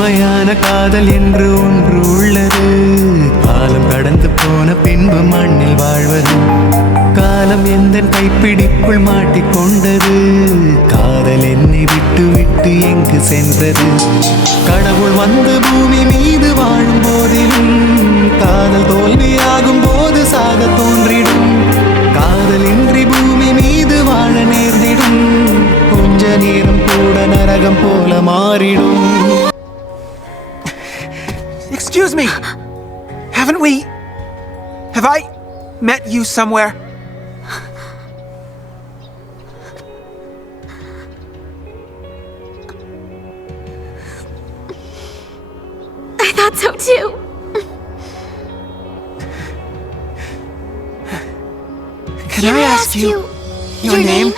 உண்மையான காதல் என்று ஒன்று உள்ளது. காலம் கடந்து போன பின்பு மண்ணில் வாழ்வது. காலம் எந்த கைப்பிடிக்குள் மாட்டிக்கொண்டது. காதல் என்னை விட்டு விட்டு எங்கு சென்றது? கடவுள் வந்து பூமி மீது வாழும் போதிலும் காதல் தோல்வியாகும் போது சாக தோன்றிடும். காதல் இன்றி பூமி மீது வாழ நேர்ந்திடும். கொஞ்ச நேரம் கூட நரகம் போல மாறிடும். Excuse me! Have I met you somewhere? I thought so too. Can I ask you your name?